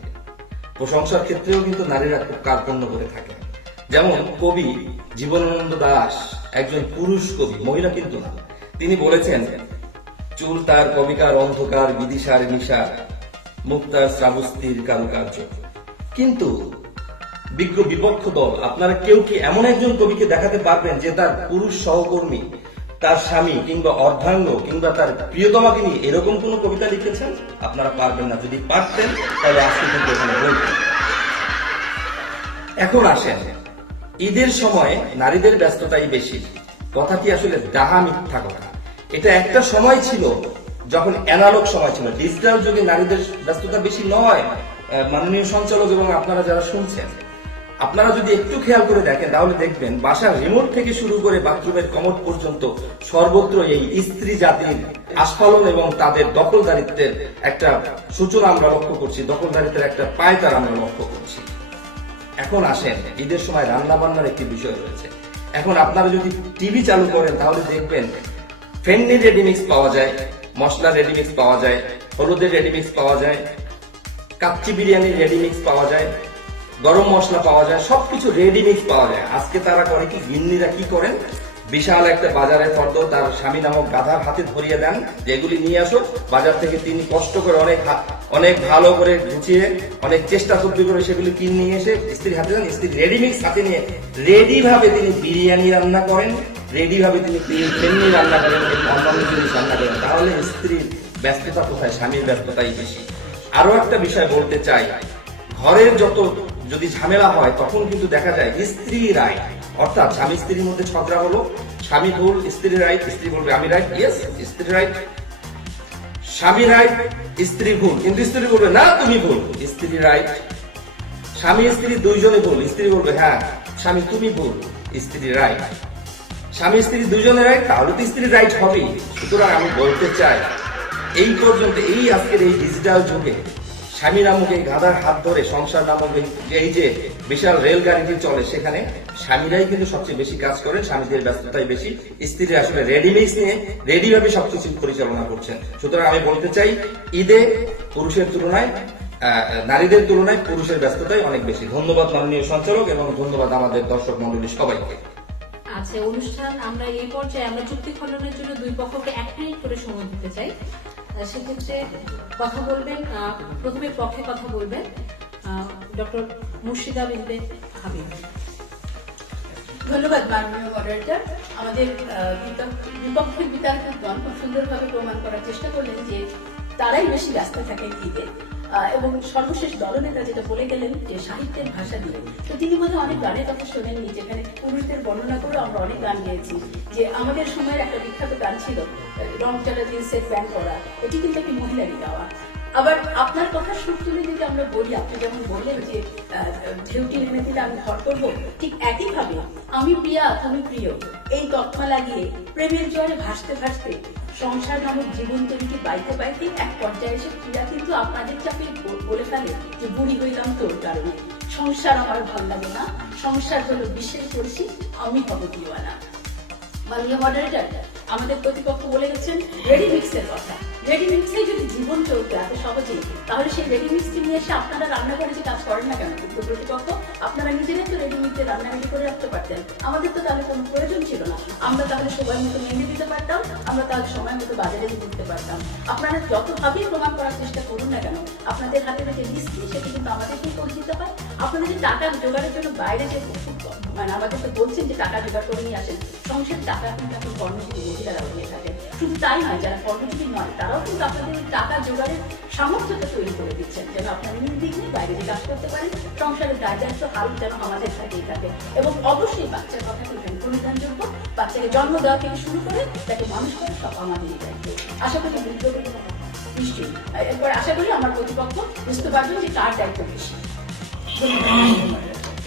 প্রশংসার ক্ষেত্রেও কিন্তু নারীরা খুব কার্পণ্য করে থাকে। যেমন কবি জীবনানন্দ দাশ, একজন পুরুষ কবি, মহিলা কিন্তু না, তিনি বলেছেন, চুল তার কবিকার অন্ধকার, বিদিশার নিশা, মুক্তার শ্রাবস্তির কারুকার্য। কিন্তু বিজ্ঞ বিপক্ষ দল আপনারা কেউ কি এমন একজন কবিকে দেখাতে পারবেন যে তার পুরুষ সহকর্মী, তার স্বামী কিংবা অর্ধাঙ্গ কিংবা তার প্রিয়তমাকে নিয়ে এরকম কোন কবিতা লিখেছেন? আপনারা পারবেন না। যদি পারতেন তাহলে আজকে কিন্তু এখানে বলতেন। এখন আসেন, ঈদের সময় নারীদের ব্যস্ততাই বেশি। কথাটি আসলে ডাহা মিথ্যা কথা। এটা একটা সময় ছিল যখন অ্যানালগ সময় ছিল, ডিজিটাল যুগে নারীদের ব্যস্ততা বেশি নয়। মাননীয় সঞ্চালক এবং আপনারা যারা শুনছেন, আপনারা যদি একটু খেয়াল করে দেখেন তাহলে দেখবেন বাসার রিমোট থেকে শুরু করে বাথরুমের কমোড পর্যন্ত সর্বত্র এই স্ত্রী জাতির আস্ফালন এবং তাদের দখলদারিত্বের একটা সূচনা আমরা লক্ষ্য করছি, দখলদারিত্বের একটা পায়তারা আমরা লক্ষ্য করছি। এখন আসেন, ঈদের সময় রান্না বান্নার একটি বিষয় রয়েছে। এখন আপনারা যদি টিভি চালু করেন তাহলে দেখবেন ফেন্নি রেডিমিক্স পাওয়া যায়, মশলা রেডিমিক্স পাওয়া যায়, হলুদের রেডিমিক্স পাওয়া যায়, কাচ্চি বিরিয়ানির রেডিমিক্স পাওয়া যায়, গরম মশলা পাওয়া যায়, সবকিছু রেডিমিক্স পাওয়া যায়। আজকে তারা করে কি, গিন্নিরা কি করেন, বিশাল একটা বাজারের ফর্দ তার স্বামী নামক গাধার হাতে ধরিয়ে দেন, যেগুলি নিয়ে আসো বাজার থেকে। তিনি কষ্ট করে অনেক ভালো করে গুছিয়ে অনেক চেষ্টা করে সেগুলি কিনে নিয়ে এসে স্ত্রীর হাতে দেন। স্ত্রী রেডিমিক্স হাতে নিয়ে রেডি ভাবে তিনি বিরিয়ানি রান্না করেন, রেডি ভাবে তিনি ফেন্নি রান্না করেন, অন্যান্য জিনিস রান্না করেন। তাহলে স্ত্রীর ব্যস্ততা কোথায়? স্বামীর ব্যস্ততাই বেশি। আরো একটা বিষয় বলতে চাই, ঘরের যত যদি ঝামেলা হয় তখন কিন্তু দেখা যায় স্ত্রী রাইট, অর্থাৎ স্বামী স্ত্রীর মধ্যে ঝগড়া হলো, স্বামী ভুল, স্ত্রী রাইট, স্ত্রী বলবে আমি রাইট, ইয়েস স্ত্রী রাইট, স্বামী রাইট, স্ত্রী ভুল, কিন্তু স্ত্রী বলবে না তুমি ভুল, স্ত্রী রাইট। স্বামী স্ত্রী দুইজনে ভুল, স্ত্রী বলবে হ্যাঁ স্বামী তুমি ভুল, স্ত্রী রাইট। স্বামী স্ত্রী দুইজনে রাইট, তাহলে তো স্ত্রী রাইট হবেই। সুতরাং আমি বলতে চাই, এই পর্যন্ত এই আজকের এই ডিজিটাল যুগে স্বামী নামক এই গাধার হাত ধরে সংসার নামক এই যে বিশাল রেলগাড়িটি চলে, সেখানে স্বামীরাই কিন্তু সবচেয়ে বেশি কাজ করেন, স্বামীদের ব্যস্ততাই বেশি, স্ত্রীরা আসলে রেডিমিক্স নিয়ে রেডি ভাবে সবকিছু পরিচালনা করছেন। সুতরাং আমি বলতে চাই, ঈদে পুরুষের তুলনায় নারীদের তুলনায় পুরুষের ব্যস্ততাই অনেক বেশি। ধন্যবাদ মাননীয় সঞ্চালক এবং ধন্যবাদ আমাদের দর্শক মন্ডলী সবাইকে। আচ্ছা, অনুষ্ঠান আমরা এই পর্যায়ে আমরা চুক্তি খণ্ডনের জন্য দুই পক্ষকে 1 মিনিট করে সময় দিতে চাই। সেক্ষেত্রে কথা বলবেন, প্রথমে পক্ষে কথা বলবেন ডক্টর মুর্শিদা বিনতে হাবিব। ধন্যবাদ মাননীয় মডারেটর। আমাদের বিপক্ষের বিতার্কিকগণ খুব সুন্দরভাবে প্রমাণ করার চেষ্টা করলেন যে তারাই বেশি ব্যস্ত থাকেন ঈদে। এবং সর্বশেষ দলনেতা যেটা বলে গেলেন যে সাহিত্যের ভাষা দিয়ে, তো তিনি বোধহয় অনেক গানের কথা শোনেননি, যেখানে পুরুষদের বর্ণনা করে আমরা অনেক গান গেয়েছি। যে আমাদের সময়ের একটা বিখ্যাত গান ছিল রং চলা জিন্সের প্যান্ট পরা, এটি কিন্তু একটি মহিলারই গাওয়া। আবার আপনার কথা সুর তুলে যদি আমরা বলি, আপনি যেমন বললেন যে ঢেউটি নেমে দিলে আমি ঘর করবো, ঠিক একইভাবে আমি প্রিয়া তুমি প্রিয় এই তকমা লাগিয়ে প্রেমের জোয়ারে ভাসতে ভাসতে সংসার নামক জীবন তৈরিকে বাইতে বাইতে এক পর্যায়ে এসে প্রিয়া কিন্তু আপনাদের চাপে বলে ফেলে যে বুড়ি হইলাম তোর কারণে, সংসার আমার ভালো লাগে না, সংসার হলো বিশেষ করছি, আমি হব দিওয়ানা। মাননীয় মডারেটর, আমাদের প্রতিপক্ষ বলে গেছেন রেডিমিক্সের কথা। রেডিমিক্সে যদি জীবন চলতে এত সহজেই, তাহলে সেই রেডিমিক্সকে নিয়ে এসে আপনারা রান্নাঘরে যে কাজ করেন না কেন প্রতিপক্ষ, আপনারা নিজেরাই তো রেডিমিক্সে রান্না রেডি করে রাখতে পারতেন। আমাদের তো তাহলে কোনো প্রয়োজন ছিল না। আমরা তাহলে সময় মতো মেহেন্দি দিতে পারতাম, আমরা তাহলে সময় মতো বাজারে দিতে পারতাম। আপনারা যতভাবেই প্রমাণ করার চেষ্টা করুন না কেন, আপনাদের হাতে যে মিস্ত্রি সেটি কিন্তু আমাদেরকেই করে দিতে হয়। আপনারা যে টাকা জোগাড়ের জন্য বাইরে যে মানে আমাদের তো বলছেন যে টাকা জোগাড় করে নিয়ে আসেন, সংসারের টাকা কিন্তু এখন কর্মজীবী মহিলারা হয়ে থাকেন। শুধু তাই নয়, যারা কর্মজীবী নয় তারাও কিন্তু আপনাদের টাকা জোগাড়ের সামর্থ্যটা তৈরি করে দিচ্ছেন, যেন আপনারা নির্বিঘ্নে বাইরে যে কাজ করতে পারেন, সংসারের দায়িত্ব হাল যেন আমাদের সাথেই থাকে। এবং অবশ্যই বাচ্চার কথা কিন্তু পরিধানযোগ্য, বাচ্চাকে জন্ম দেওয়া থেকে শুরু করে তাকে মানুষ করে সব আমাদেরই দায়িত্ব। আশা করি নিশ্চয়ই এরপর আশা করি আমার প্রতিপক্ষ বুঝতে পারবেন যে কার দায়িত্ব বেশি।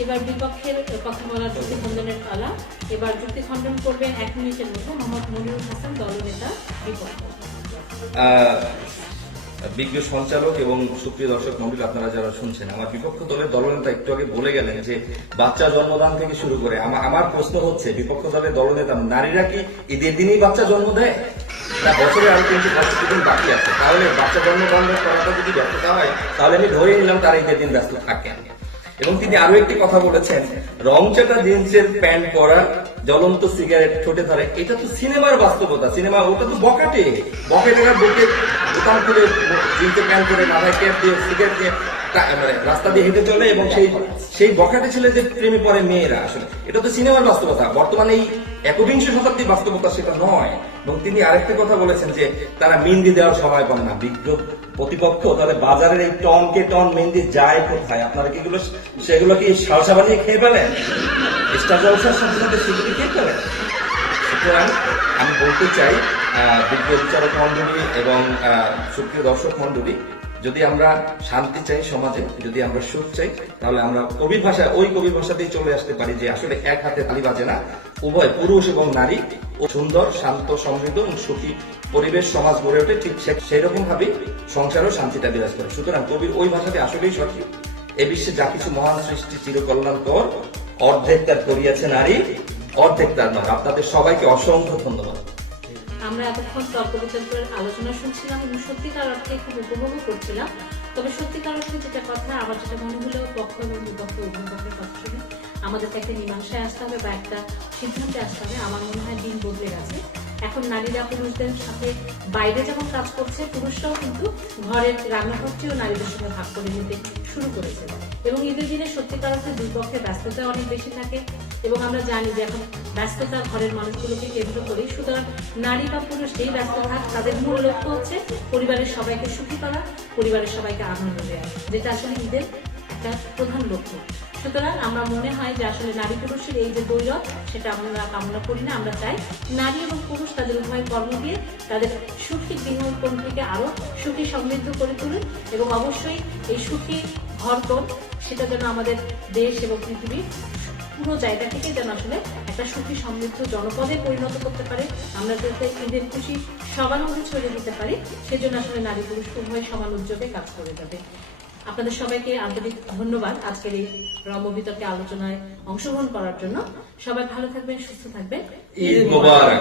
এবার বিপক্ষের কথা বলার যুক্তি খণ্ডনের পালা। এবার যুক্তি খণ্ডন করবেন 1 মিনিটের মধ্যে মোহাম্মদ মনিরুল হাসান, দলনেতা বিপক্ষ। বিজ্ঞ সঞ্চালক এবং সুপ্রিয় দর্শক মন্ডলী আপনারা যারা শুনছেন, আমার বিপক্ষ দলের দলনেতা একটু আগে বলে গেলেন যে বাচ্চা জন্মদান থেকে শুরু করে। আমার প্রশ্ন হচ্ছে, বিপক্ষ দলের দলনেতা নারীরা কি ঈদের দিনই বাচ্চা জন্ম দেয়, না বছরে আরো 365 দিন বাকি আছে? তাহলে বাচ্চা জন্মদান করাটা যদি ব্যস্ততা হয়, তাহলে আমি ধরে নিলাম তারা ঈদের দিন ব্যস্ত থাকেন। এবং তিনি আরো একটি কথা বলেছেন, রংচাটা জিন্সের প্যান্ট পরা, জ্বলন্ত সিগারেট ঠোঁটে ধরে, এটা তো সিনেমার বাস্তবতা। সিনেমা ওটা তো বকেটে বুকে বোতাম খুলে জিন্সের প্যান্ট করে মাথায় ক্যাপ দিয়ে সিগারেট দিয়ে মানে রাস্তা দিয়ে হেঁটে চলে এবং সেই বখাটে ছেলেদের প্রেমে পড়ে মেয়েরা। আসলে এটা তো সিনেমার বাস্তবতা, বর্তমানে এই একবিংশ শতাব্দীর বাস্তবতা সেটা নয়। এবং তিনি আরেকটা কথা বলেছেন যে তারা মেহেন্দি দেওয়ার সময় পান না। বিজ্ঞ প্রতিপক্ষ তাদের বাজারের এই টনকে টন মেহেন্দি যায় কোথায়? আপনারা কি সেগুলো কি সালসা বানিয়ে খেয়ে ফেলেন? স্টার জলসার সাথে সাথে সেগুলি খেয়ে ফেলেন? সুতরাং আমি বলতে চাই বিজ্ঞ বিচারক মন্ডলী এবং সুপ্রিয় দর্শক মন্ডলী, যদি আমরা শান্তি চাই সমাজে, যদি আমরা সুখ চাই, তাহলে আমরা কবির ভাষাতেই চলে আসতে পারি যে আসলে এক হাতে তালি বাজে না, উভয় পুরুষ এবং নারী ও সুন্দর, শান্ত, সমৃদ্ধ এবং সুখী পরিবেশ সমাজ গড়ে ওঠে, ঠিক সেই রকম ভাবে সংসারেও শান্তিটা বিরাজ করে। সুতরাং কবির ওই ভাষাটি আসলেই সঠিক। এ বিশ্বে যা কিছু মহান সৃষ্টি চিরকল্যাণকর, অর্ধেক তার করিয়াছে নারী, অর্ধেক তার নয়। আপনাদের সবাইকে অসংখ্য ধন্যবাদ। আমরা এতক্ষণ তর্ক বিতর্কের আলোচনা শুনছিলাম এবং সত্যিকার অর্থে খুব উপভোগও করছিলাম। তবে সত্যিকার অর্থে যেটা কথা, আমার যেটা মনে হলো, পক্ষ এবং বিপক্ষ উভয় পক্ষের কথা শুনে আমাদেরকে একটা মীমাংসায় আসতে হবে বা একটা সিদ্ধান্তে আসতে হবে। আমার মনে হয় দিন বদলে গেছে। এখন নারীরা পুরুষদের সাথে বাইরে যেমন কাজ করছে, পুরুষরাও কিন্তু ঘরের রান্নাঘরটিও নারীদের সঙ্গে ভাগ করে নিতে শুরু করেছে। এবং ঈদের দিনে সত্যিকার অর্থে দুই পক্ষে ব্যস্ততা অনেক বেশি থাকে এবং আমরা জানি যে এখন ব্যস্ততা ঘরের মানুষগুলোকে কেন্দ্র করে। সুতরাং নারী বা পুরুষ যেই ব্যস্ত থাক, তাদের মূল লক্ষ্য হচ্ছে পরিবারের সবাইকে সুখী করা, পরিবারের সবাইকে আনন্দ দেওয়া, যেটা আসলে ঈদের একটা প্রধান লক্ষ্য। সুতরাং আমরা মনে হয় যে আসলে নারী পুরুষের এই যে দ্বৈরথ, সেটা আমরা কামনা করি না। আমরা চাই নারী এবং পুরুষ তাদের উভয় কর্ম দিয়ে তাদের সুখী গৃহকোণটিকে আরো সুখী সমৃদ্ধ করে তুলুন এবং অবশ্যই এই সুখী ঘরকোণ সেটা যেন আমাদের দেশ এবং পৃথিবীর পুরো জায়গা থেকে যেন আসলে একটা সুখী সমৃদ্ধ জনপদে পরিণত করতে পারে। আমরা যাতে ঈদের খুশি সবার মধ্যে ছড়িয়ে দিতে পারি, সেজন্য আসলে নারী পুরুষ উভয় সমান উদ্যোগে কাজ করে যাবে। আপনাদের সবাইকে আন্তরিক ধন্যবাদ আজকের এই রম্য বিতর্কে আলোচনায় অংশগ্রহণ করার জন্য। সবাই ভালো থাকবেন, সুস্থ থাকবেন। ঈদ মোবারক।